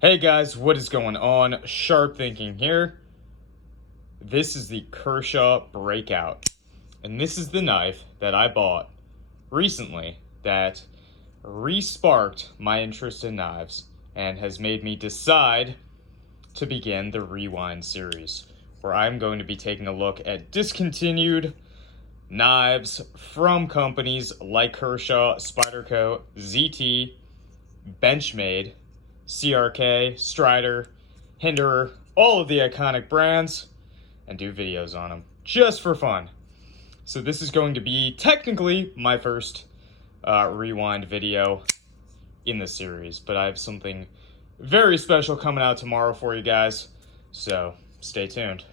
Hey guys, what is going on? Sharp Thinking here. This is the Kershaw Breakout. And this is the knife that I bought recently that re-sparked my interest in knives and has made me decide to begin the Rewind series, where I'm going to be taking a look at discontinued knives from companies like Kershaw, Spyderco, ZT, Benchmade, CRK, Strider, Hinderer, all of the iconic brands, and do videos on them just for fun. So this is going to be technically my first Rewind video in the series, but I have something very special coming out tomorrow for you guys, so stay tuned.